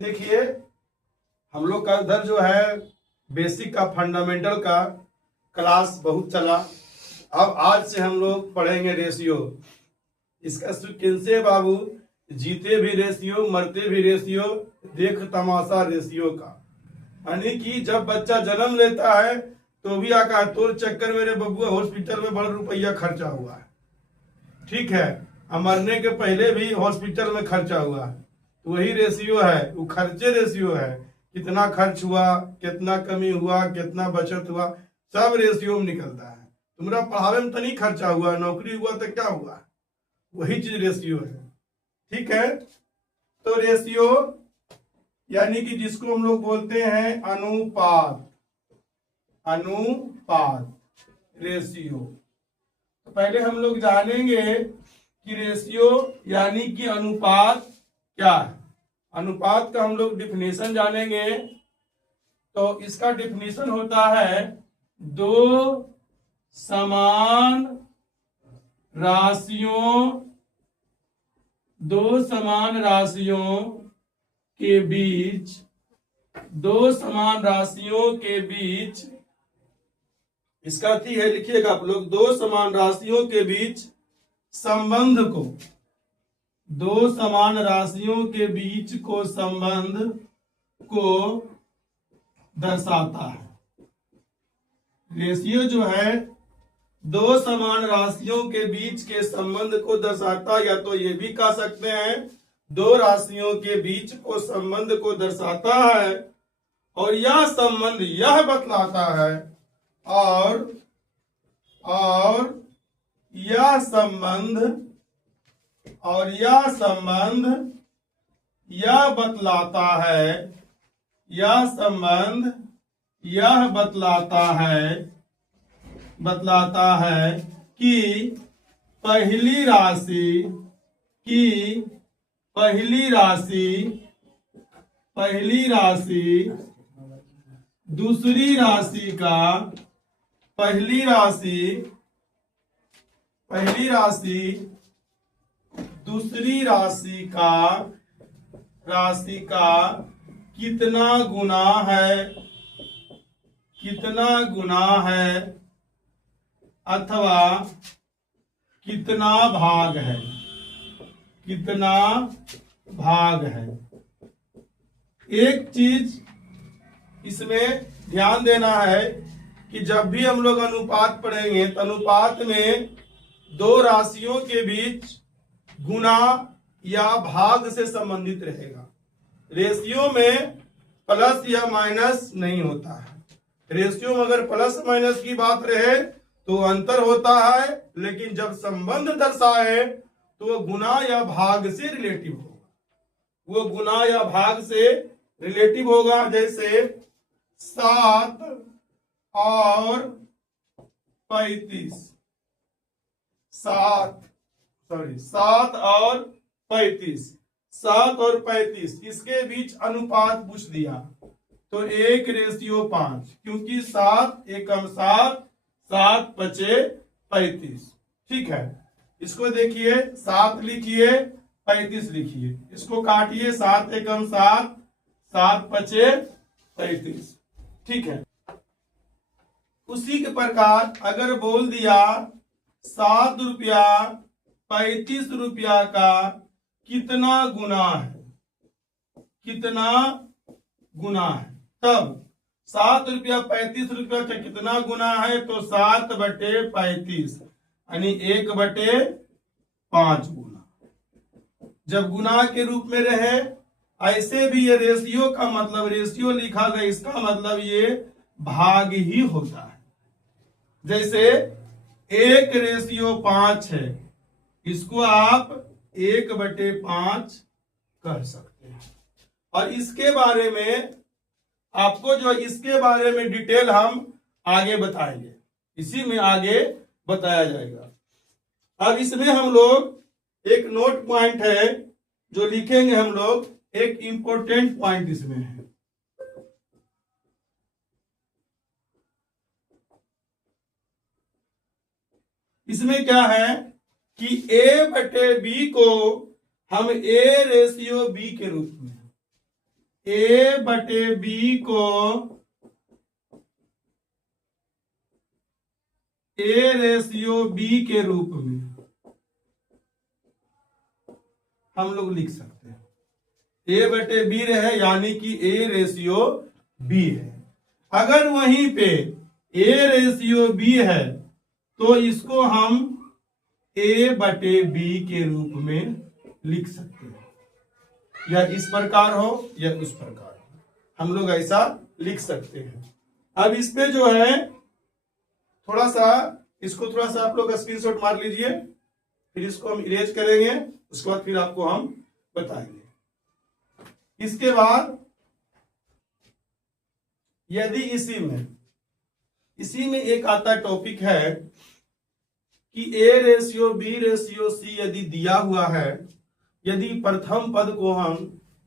देखिए हम लोग का इधर जो है बेसिक का फंडामेंटल का क्लास बहुत चला। अब आज से हम लोग पढ़ेंगे रेशियो। इसका सीक्वेंस है बाबू, जीते भी रेशियो, मरते भी रेशियो, देख तमाशा रेशियो का। यानी कि जब बच्चा जन्म लेता है तो भी आका तोर चक्कर मेरे बबुआ हॉस्पिटल में बड़ा रुपया खर्चा हुआ है, ठीक है। मरने के पहले भी हॉस्पिटल में खर्चा हुआ है, तो वही रेशियो है, वो खर्चे रेशियो है। कितना खर्च हुआ, कितना कमी हुआ, कितना बचत हुआ, सब रेशियो में निकलता है। तुम्हारा पढ़ावे में तो नहीं खर्चा हुआ, नौकरी हुआ तो क्या हुआ, वही चीज रेशियो है, ठीक है। तो रेशियो यानी कि जिसको हम लोग बोलते हैं अनुपात, अनुपात रेशियो। तो पहले हम लोग जानेंगे कि रेशियो यानी कि अनुपात क्या है। अनुपात का हम लोग डिफिनेशन जानेंगे। तो इसका डिफिनेशन होता है दो समान राशियों, दो समान राशियों के बीच, दो समान राशियों के बीच, इसका अर्थ है, लिखिएगा आप लोग, दो समान राशियों के बीच संबंध को, दो समान राशियों के बीच को संबंध को दर्शाता है। रेशियो जो है दो समान राशियों के बीच के संबंध को दर्शाता, या तो ये भी कह सकते हैं दो राशियों के बीच को संबंध को दर्शाता है, और यह संबंध यह बतलाता है, और यह संबंध, और यह संबंध यह बतलाता है, यह संबंध यह बतलाता है कि पहली राशि दूसरी राशि का, पहली राशि दूसरी राशि का कितना गुना है अथवा कितना भाग है। एक चीज इसमें ध्यान देना है कि जब भी हम लोग अनुपात पढ़ेंगे तो अनुपात में दो राशियों के बीच गुना या भाग से संबंधित रहेगा। रेशियो में प्लस या माइनस नहीं होता है। रेशियो में अगर प्लस माइनस की बात रहे तो अंतर होता है, लेकिन जब संबंध दर्शाए तो वो गुना या भाग से रिलेटिव होगा, वो गुना या भाग से रिलेटिव होगा। जैसे 7 और 35, 7 और 35 इसके बीच अनुपात पूछ दिया तो 1:5, क्योंकि 7 एकम 7, 7 पचे 35, ठीक है। इसको देखिए 7 लिखिए, 35 लिखिए, इसको काटिए, 7 एकम 7, 7 पचे 35, ठीक है। उसी के प्रकार अगर बोल दिया 7 रुपया 35 रुपया का कितना गुना है, तब 7 रुपया 35 रुपया का कितना गुना है, तो 7/35 यानी 1/5 गुना। जब गुना के रूप में रहे, ऐसे भी ये रेशियो का मतलब, रेशियो लिखा गया इसका मतलब ये भाग ही होता है। जैसे 1:5 है, इसको आप 1/5 कह सकते हैं। और इसके बारे में आपको जो इसके बारे में डिटेल हम आगे बताएंगे, इसी में आगे बताया जाएगा। अब इसमें हम लोग एक नोट पॉइंट है जो लिखेंगे हम लोग, एक इंपॉर्टेंट पॉइंट इसमें है। इसमें क्या है कि A/B को हम A/B के रूप में, ए बटे बी को ए रेशियो बी के रूप में हम लोग लिख सकते हैं। ए बटे बी रहे यानी कि ए रेशियो बी है। अगर वहीं पे ए रेशियो बी है तो इसको हम ए बटे बी के रूप में लिख सकते हैं, या इस प्रकार हो या उस प्रकार हो, हम लोग ऐसा लिख सकते हैं। अब इस पे जो है थोड़ा सा इसको थोड़ा सा आप लोग स्क्रीनशॉट मार लीजिए, फिर इसको हम इरेज करेंगे, उसके बाद फिर आपको हम बताएंगे। इसके बाद यदि इसी में एक आता टॉपिक है कि A ratio B ratio C यदि दिया हुआ है, यदि प्रथम पद को हम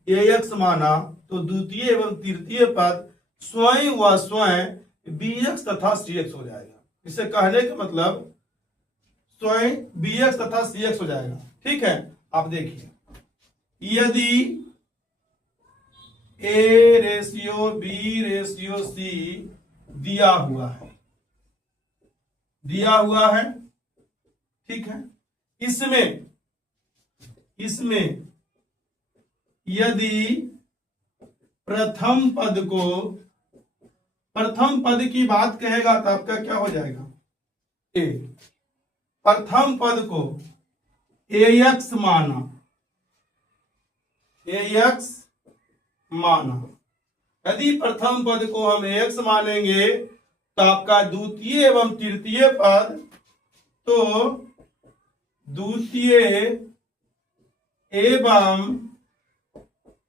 AX माना तो द्वितीय एवं तृतीय पद स्वयं व स्वयं BX तथा CX हो जाएगा। इसे कहने का मतलब स्वयं BX तथा CX हो जाएगा। ठीक है, आप देखिए, यदि A ratio B ratio C दिया हुआ है, ठीक है, इसमें यदि प्रथम पद की बात कहेगा तो आपका क्या हो जाएगा, ए। प्रथम पद को AX माना, यदि प्रथम पद को हम AX मानेंगे तो आपका द्वितीय एवं तृतीय पद, तो द्वितीय एवं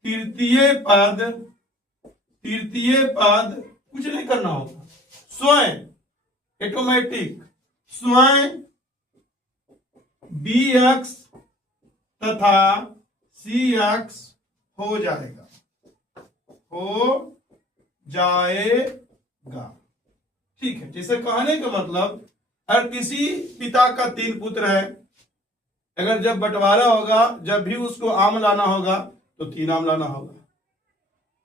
तृतीय पद कुछ नहीं करना होगा, स्वयं ऑटोमेटिक स्वयं BX तथा CX हो जाएगा। ठीक है, जैसे कहने का मतलब हर किसी पिता का 3 पुत्र है, अगर जब बंटवारा होगा, जब भी उसको आम लाना होगा तो 3 आम लाना होगा,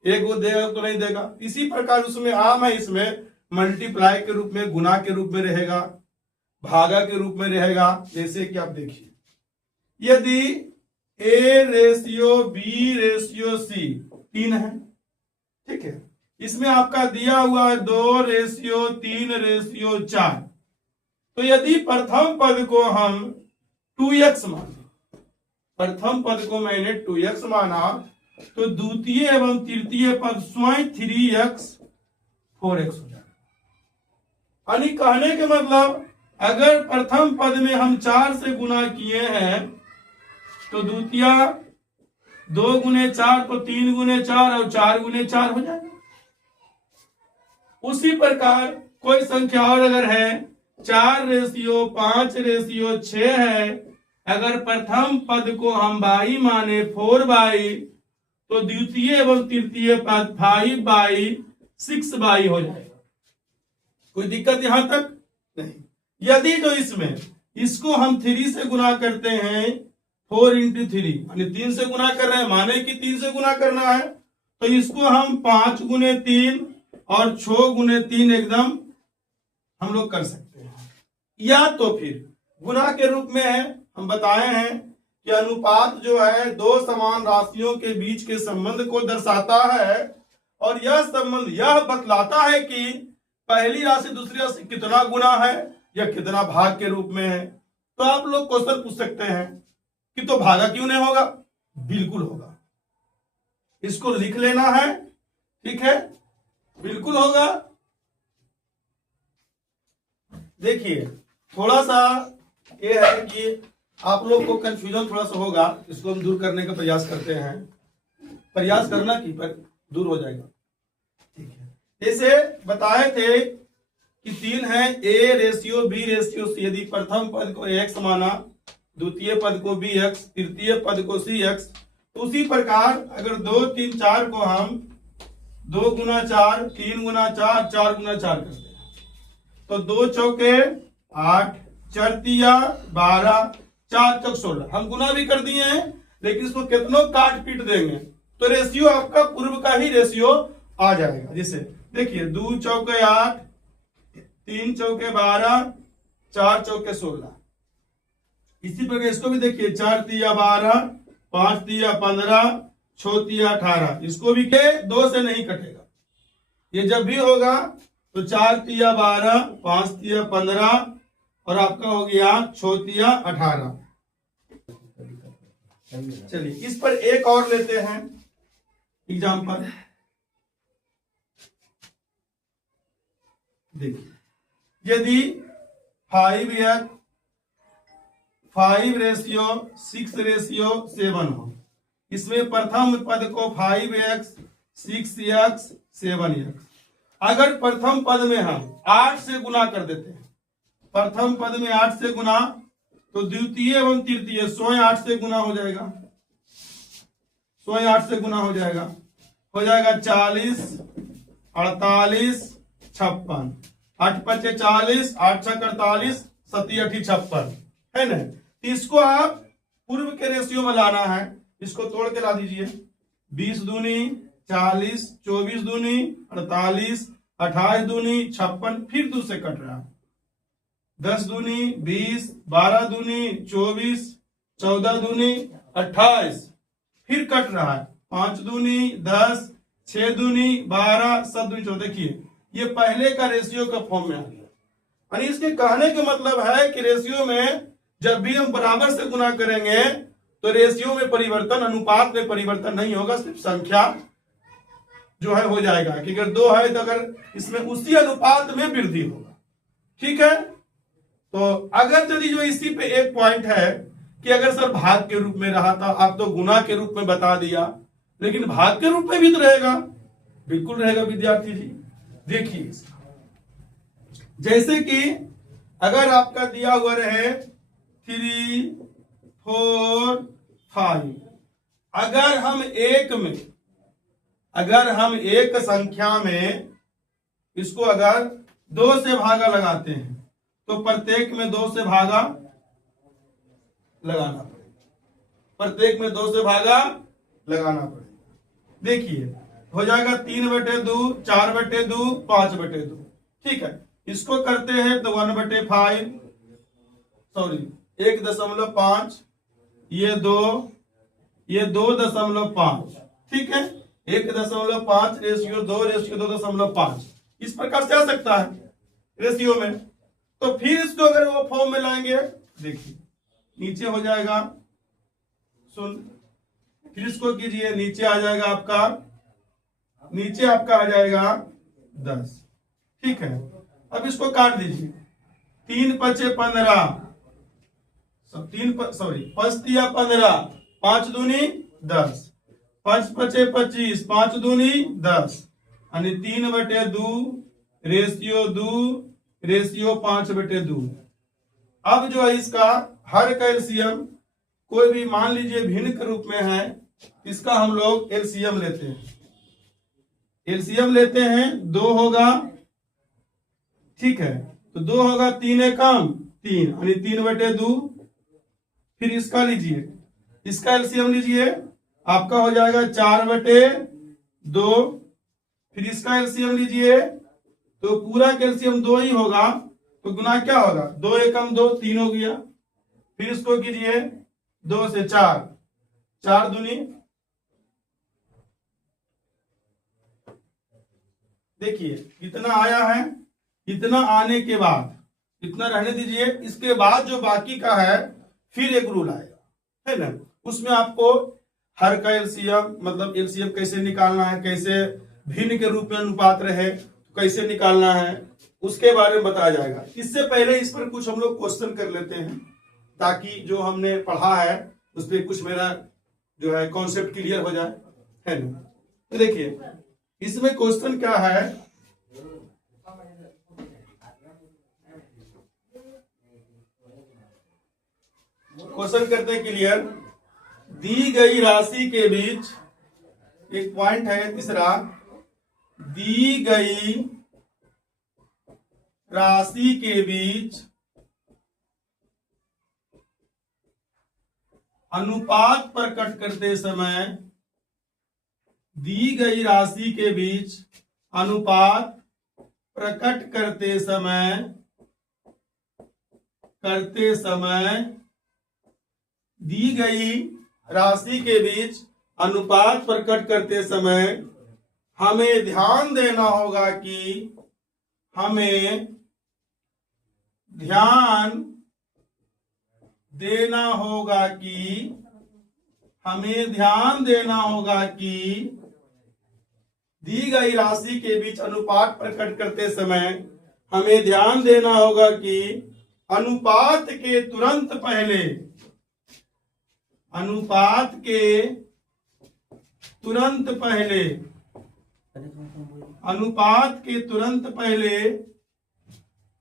एक वो देगा तो नहीं देगा। इसी प्रकार उसमें आम है, इसमें मल्टीप्लाई के रूप में, गुना के रूप में रहेगा, भागा के रूप में रहेगा। जैसे कि आप देखिए, यदि A ratio B ratio C 3 है, ठीक है, इसमें आपका दिया हुआ है 2 रेशियो 3 रेशियो 4, तो यदि प्रथम पद को हम 2x माने, प्रथम पद को मैंने 2x माना तो द्वितीय एवं तृतीय पद स्वयं 3x 4x हो जाएगा। यानी कहने के मतलब अगर प्रथम पद में हम 4 से गुना किए हैं तो द्वितीय 2 गुने 4 तो 3 गुने 4 और 4 गुने 4 हो जाएगा। उसी प्रकार कोई संख्या और अगर है 4 रेशियो 5 रेशियो 6 है, अगर प्रथम पद को हम बाई माने 4/, तो द्वितीय एवं तृतीय पद 5/, 6/, हो जाएगा। कोई दिक्कत यहां तक नहीं। यदि तो इसमें इसको हम 3 से गुना करते हैं, 4 × 3 यानी 3 से गुना कर रहे हैं, माने कि 3 से गुना करना है, तो इसको हम 5 गुने 3 और 6 गुने 3 एकदम हम लोग कर सकते हैं। या तो फिर गुना के रूप में है, हम बताए हैं कि अनुपात जो है 2 समान राशियों के बीच के संबंध को दर्शाता है, और यह संबंध यह बतलाता है कि पहली राशि दूसरी राशि कितना गुना है या कितना भाग के रूप में है। तो आप लोग क्वेश्चन पूछ सकते हैं कि तो भागा क्यों नहीं होगा? बिल्कुल होगा, इसको लिख लेना है, ठीक है, बिल्कुल होगा। देखिए थोड़ा सा ये है कि आप लोग को कंफ्यूजन थोड़ा सा होगा, इसको हम दूर करने का प्रयास करते हैं, प्रयास करना कि पर दूर हो जाएगा। ठीक है, जैसे बताए थे कि 3 है A ratio B ratio C, यदि प्रथम पद को AX माना, द्वितीय पद को BX, तृतीय पद को CX, तो उसी प्रकार अगर 2 3 4 को हम 2 गुना 4 3 गुना 4 4 गुना 4 करते हैं, तो 2 चौके 8 4 तिया 12 4 चौक 16, हम गुना भी कर दिए हैं, लेकिन इसको कितनों काट पीट देंगे तो रेशियो आपका पूर्व का ही रेशियो आ जाएगा। जैसे देखिए 2 चौके 8, 3 चौके 12, 4 चौके 16। इसी प्रकार इसको भी देखिए 4 तिया 12, 5 तिया 15, 6 तिया 18। इसको भी के 2 से नहीं कटेगा। ये जब भी होगा तो 4 तिया 12, 5 तिया 15 और आपका हो गया 6 तिया 18। चलिए इस पर एक और लेते हैं एग्जाम्पल। देखिए यदि 5/6/7 हो, इसमें प्रथम पद को 5x 6x 7x, अगर प्रथम पद में हम 8 से गुना कर देते हैं, प्रथम पद में 8 से गुना, तो द्वितीय एवं तृतीय स्वयं 8 से गुना हो जाएगा, स्वयं 8 से गुना हो जाएगा 40, 48, 56, 8 पचे 40, 8 छक 48, 7 8 56 है ना। इसको आप पूर्व के रेशियो में लाना है, इसको तोड़ के ला दीजिए। 20 दूनी 40, 24 दूनी 48, 28 दूनी 56, फिर 2 से कट रहा है। 10 दूनी 20, 12 दूनी 24, 14 दूनी 28, फिर कट रहा है। 5 दूनी 10, 6 दूनी 12, 7 दूनी 14। देखिए ये पहले का रेशियो का फॉर्म में आ गया। यानी इसके कहने का मतलब है कि रेशियो में जब भी हम बराबर से गुना करेंगे तो रेशियो में परिवर्तन, अनुपात में परिवर्तन नहीं होगा, सिर्फ संख्या जो है हो जाएगा कि अगर 2 है तो अगर इसमें उसी अनुपात में वृद्धि होगा। ठीक है, तो अगर यदि जो इसी पे एक पॉइंट है कि अगर सर भाग के रूप में रहा था, आप तो गुना के रूप में बता दिया, लेकिन भाग के रूप में भी तो रहेगा। बिल्कुल रहेगा विद्यार्थी जी। देखिए जैसे कि अगर आपका दिया हुआ रहे 3, 4, 5, अगर हम एक संख्या में इसको अगर 2 से भागा लगाते हैं तो प्रत्येक में 2 से भागा लगाना पड़ेगा, प्रत्येक में 2 से भागा लगाना पड़ेगा। देखिए हो जाएगा 3/2, 4/2, 5/2। ठीक है, इसको करते हैं तो 1/5, सॉरी 1.5, ये 2, ये 2.5। ठीक है, 1.5 रेशियो 2 रेशियो 2.5 इस प्रकार से आ सकता है रेशियो में। तो फिर इसको अगर वो फॉर्म में लाएंगे, देखिए नीचे हो जाएगा फिर इसको कीजिए, नीचे आ जाएगा आपका, नीचे आपका आ जाएगा 10। ठीक है, अब इसको काट दीजिए। 3 पचे 15, सब 5 तिया 15, 5 दूनी 10, 5 पचे 25, 5 दूनी 10, यानी 3/2 रेशियो 2 रेशियो 5/2। अब जो है इसका हर का एलसीएम कोई भी मान लीजिए भिन्न के रूप में है, इसका हम लोग एलसीएम लेते हैं। एलसीएम लेते हैं 2 होगा, ठीक है, तो 2 होगा 3 एकम 3, यानी 3/2। फिर इसका लीजिए, इसका एलसीएम लीजिए, आपका हो जाएगा 4/2। फिर इसका एलसीएम लीजिए तो पूरा एलसीएम 2 ही होगा, तो गुना क्या होगा, 2 एकम 2, 3 हो गया। फिर इसको कीजिए 2 से 4, 4 दूनी। देखिए कितना आया है, इतना आने के बाद इतना रहने दीजिए, इसके बाद जो बाकी का है फिर एक रूल आएगा, है ना। उसमें आपको हर का एलसीएम, मतलब एलसीएम कैसे निकालना है, कैसे भिन्न के रूप में अनुपात रहे कैसे निकालना है, उसके बारे में बताया जाएगा। इससे पहले इस पर कुछ हम लोग क्वेश्चन कर लेते हैं, ताकि जो हमने पढ़ा है उस पर कुछ मेरा जो है कॉन्सेप्ट क्लियर हो जाए, है ना। तो देखिए इसमें क्वेश्चन क्या है, क्वेश्चन करते हैं क्लियर। दी गई राशि के बीच, एक पॉइंट है तीसरा, दी गई राशि के बीच अनुपात प्रकट करते समय दी गई राशि के बीच अनुपात प्रकट करते समय दी गई राशि के बीच अनुपात प्रकट करते समय हमें ध्यान देना होगा कि हमें ध्यान देना होगा कि दी गई राशि के बीच अनुपात प्रकट करते समय हमें ध्यान देना होगा कि अनुपात के तुरंत पहले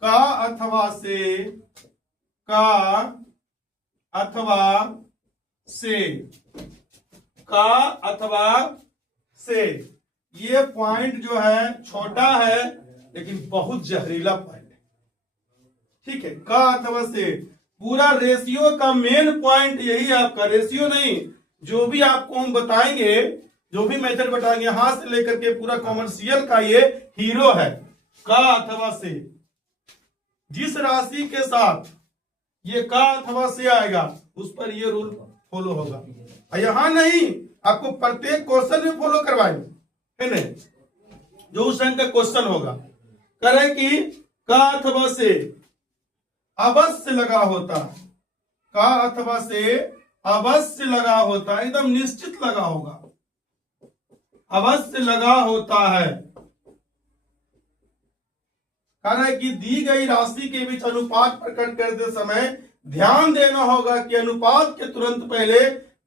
का अथवा से ये पॉइंट जो है छोटा है लेकिन बहुत जहरीला पॉइंट है। ठीक है, का अथवा से पूरा रेशियो का मेन पॉइंट यही है आपका, रेशियो नहीं, जो भी आपको हम बताएंगे, जो भी मेथड बताएंगे यहां से लेकर के पूरा कॉमर्शियल का ये हीरो है। का अथवा से, जिस राशि के साथ ये का अथवा से आएगा उस पर ये रूल फॉलो होगा। यहां नहीं, आपको प्रत्येक क्वेश्चन में फॉलो करवाएंगे, है नहीं, जो उस रंग का क्वेश्चन होगा। करें कि का अथवा से अवश्य लगा होता है, का अथवा से अवश्य लगा होता है, एकदम निश्चित लगा होगा, अवश्य लगा होता है। कारण कि दी गई राशि के बीच अनुपात प्रकट करते समय ध्यान देना होगा कि अनुपात के तुरंत पहले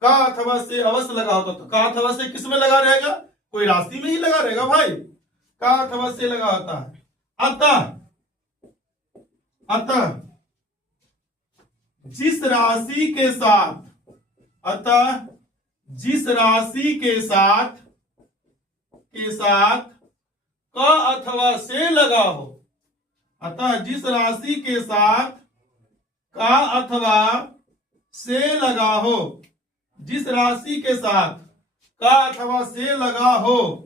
का अथवा से अवश्य लगा होता। तो का अथवा से किस में लगा रहेगा? कोई राशि में ही लगा रहेगा भाई, का अथवा से लगा होता है। अतः जिस राशि के साथ का अथवा से लगा हो, अतः जिस राशि के साथ का अथवा से लगा हो, जिस राशि के साथ का अथवा से लगा हो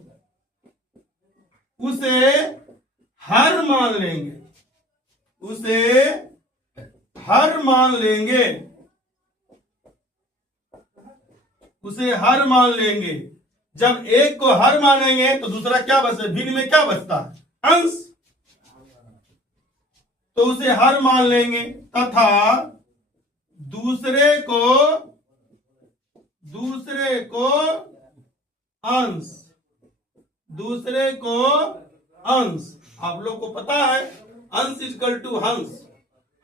उसे हर मान लेंगे, उसे हर मान लेंगे, उसे हर मान लेंगे। जब एक को हर मानेंगे तो दूसरा क्या बचता है? भिन्न में क्या बचता है? अंश। तो उसे हर मान लेंगे तथा दूसरे को अंश, दूसरे को अंश। आप लोग को पता है अंश इक्वल टू हंस,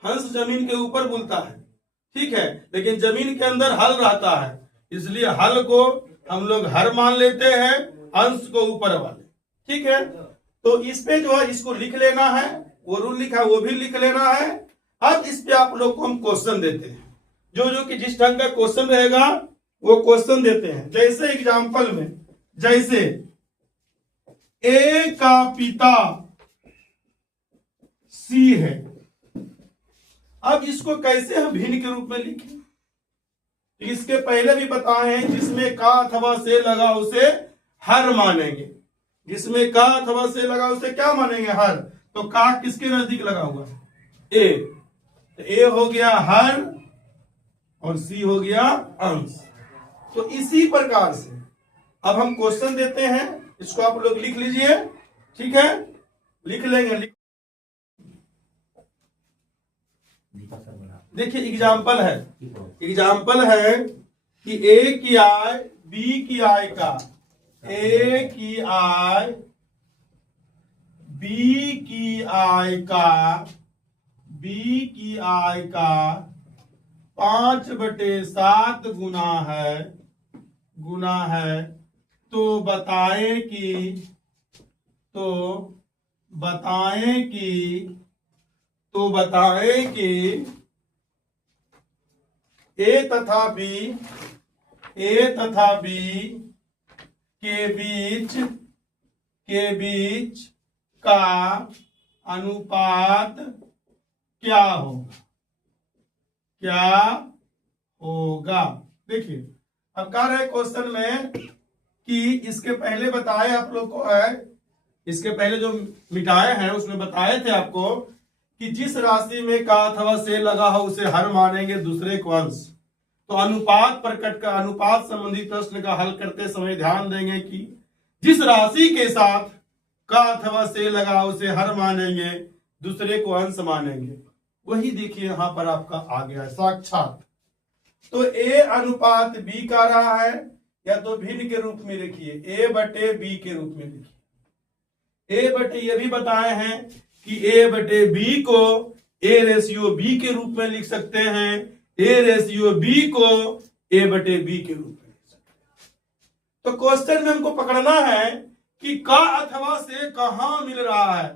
हंस जमीन के ऊपर बुलता है, ठीक है, लेकिन जमीन के अंदर हल रहता है, इसलिए हल को हम लोग हर मान लेते हैं, अंश को ऊपर वाले। ठीक है, तो इस पे जो है इसको लिख लेना है, वो रूल लिखा है वो भी लिख लेना है। अब इस पे आप लोग को हम क्वेश्चन देते हैं, जो कि जिस ढंग का क्वेश्चन रहेगा वो क्वेश्चन देते हैं। जैसे एग्जाम्पल में, जैसे ए का पिता सी है, अब इसको कैसे हम भिन्न के रूप में लिखें? इसके पहले भी बताए हैं, जिसमें का अथवा से लगा उसे हर मानेंगे, जिसमें का अथवा से लगा उसे क्या मानेंगे? हर। तो का किसके नजदीक लगा हुआ है? ए। तो ए हो गया हर और सी हो गया अंश। तो इसी प्रकार से अब हम क्वेश्चन देते हैं, इसको आप लोग लिख लीजिए, ठीक है, लिख लेंगे। देखिए एग्जाम्पल है कि ए की आय बी की आय का, ए की आय बी की आय का 5/7 गुना है, तो बताएं कि ए तथा बी के बीच का अनुपात क्या होगा? देखिए अब कह रहे क्वेश्चन में कि इसके पहले बताए आप लोग को है, इसके पहले जो मिटाए हैं उसमें बताए थे आपको कि जिस राशि में का अथवा से लगा हो उसे हर मानेंगे दूसरे को अंश। तो अनुपात प्रकट का अनुपात संबंधी प्रश्न का हल करते समय ध्यान देंगे कि जिस राशि के साथ का अथवा से लगा उसे हर मानेंगे दूसरे को अंश मानेंगे। वही देखिए यहां पर आपका आ गया है साक्षात। तो ए अनुपात बी का रहा है, या तो भिन्न के रूप में लिखिए, ए बटे बी के रूप में लिखिए। ए बटे ये भी बताए हैं कि ए बटे बी को ए रेशियो बी के रूप में लिख सकते हैं, ए रेशियो बी को ए बटे बी के रूप में लिख सकते हैं। तो क्वेश्चन में हमको पकड़ना है कि का अथवा से कहां मिल रहा है।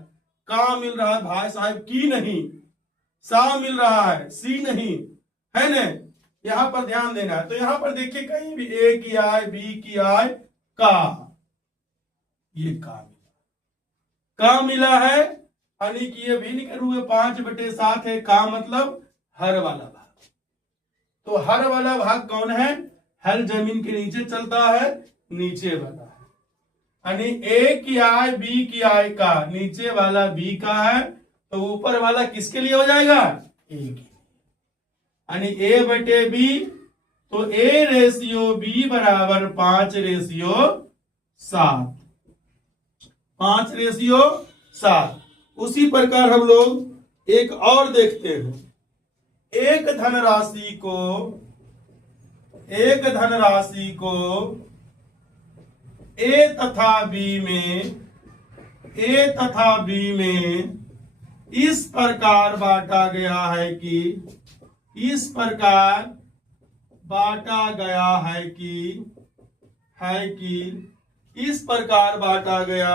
का मिल रहा है भाई साहब की नहीं, सा मिल रहा है सी नहीं, है ना। यहां पर ध्यान देना है। तो यहां पर देखिए कहीं भी ए की आय बी की आय का, ये का मिला है, यानी कि ये भिन्न के रूप में 5/7 है। का मतलब हर वाला भाग। तो हर वाला भाग कौन है, हर जमीन के नीचे चलता है, नीचे वाला है। यानी ए की आय बी की आय का, नीचे वाला बी का है तो ऊपर वाला किसके लिए हो जाएगा, ए के। यानी ए बटे बी, तो ए रेशियो बी बराबर 5/7, 5/7। उसी प्रकार हम लोग एक और देखते हैं। एक धनराशि को ए तथा बी में इस प्रकार बांटा गया है कि इस प्रकार बांटा गया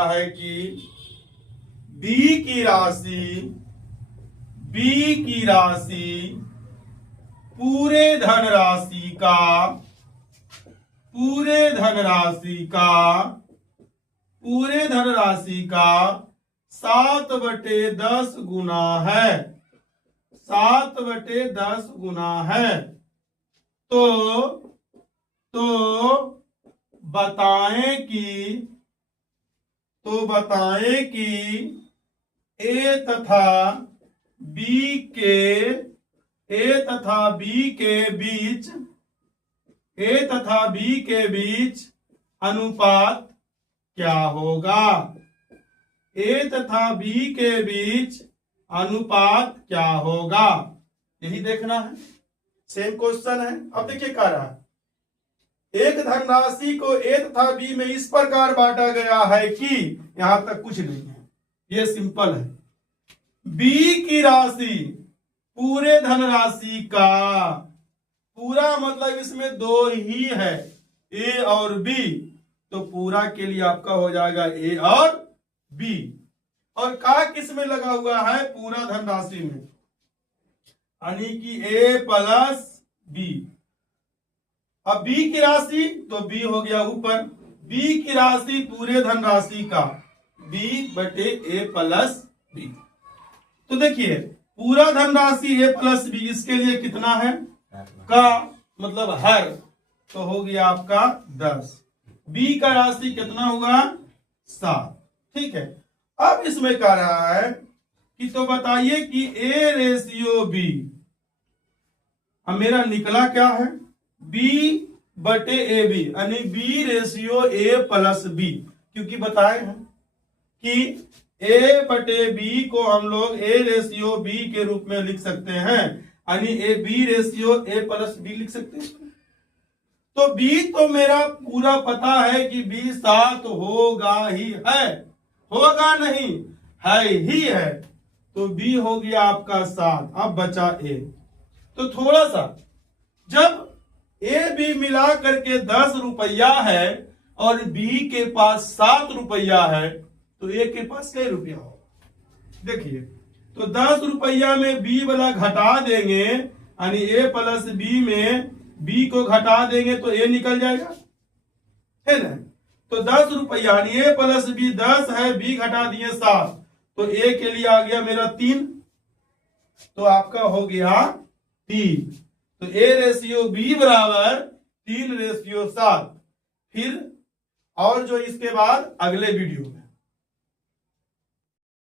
है कि बी की राशि पूरे धनराशि का 7/10 गुना है, 7/10 गुना है। तो बताएं कि ए तथा बी के बीच अनुपात क्या होगा, ए तथा बी के बीच अनुपात क्या होगा, यही देखना है। सेम क्वेश्चन है। अब देखिए क्या रहा, एक धनराशि को ए तथा बी में इस प्रकार बांटा गया है कि, यहां तक कुछ नहीं है, ये सिंपल है। बी की राशि पूरे धनराशि का, पूरा मतलब इसमें दो ही है, ए और बी, तो पूरा के लिए आपका हो जाएगा ए और बी। और का किस में लगा हुआ है, पूरा धनराशि में, यानी कि ए प्लस बी। अब बी की राशि तो बी हो गया ऊपर, बी की राशि पूरे धनराशि का, बी बटे ए प्लस बी। तो देखिए पूरा धनराशि ए प्लस बी, इसके लिए कितना है, का मतलब हर, तो हो गया आपका 10। बी का राशि कितना होगा, 7। ठीक है। अब इसमें कह रहा है कि तो बताइए कि ए रेशियो बी, अब मेरा निकला क्या है, बी बटे ए बी, यानी B ratio A plus B, क्योंकि बताए हैं कि ए बटे बी को हम लोग ए रेशियो बी के रूप में लिख सकते हैं, यानी A B ratio A plus B लिख सकते हैं। तो बी तो मेरा पूरा पता है कि बी 7 होगा ही है, होगा नहीं है ही है, तो बी हो गया आपका 7। अब बचा ए, तो थोड़ा सा जब ए बी मिला करके 10 रुपया है और बी के पास 7 रुपया है, तो ए के पास कई रुपया होगा, देखिए। तो 10 रुपया में बी वाला घटा देंगे, यानी ए प्लस बी में बी को घटा देंगे तो ए निकल जाएगा, है ना। तो 10 रुपया यानी ए प्लस बी 10 है, बी घटा दिए 7, तो ए के लिए आ गया मेरा 3, तो आपका हो गया 3। तो ए रेशियो बी बराबर 3/7। फिर और जो इसके बाद अगले वीडियो में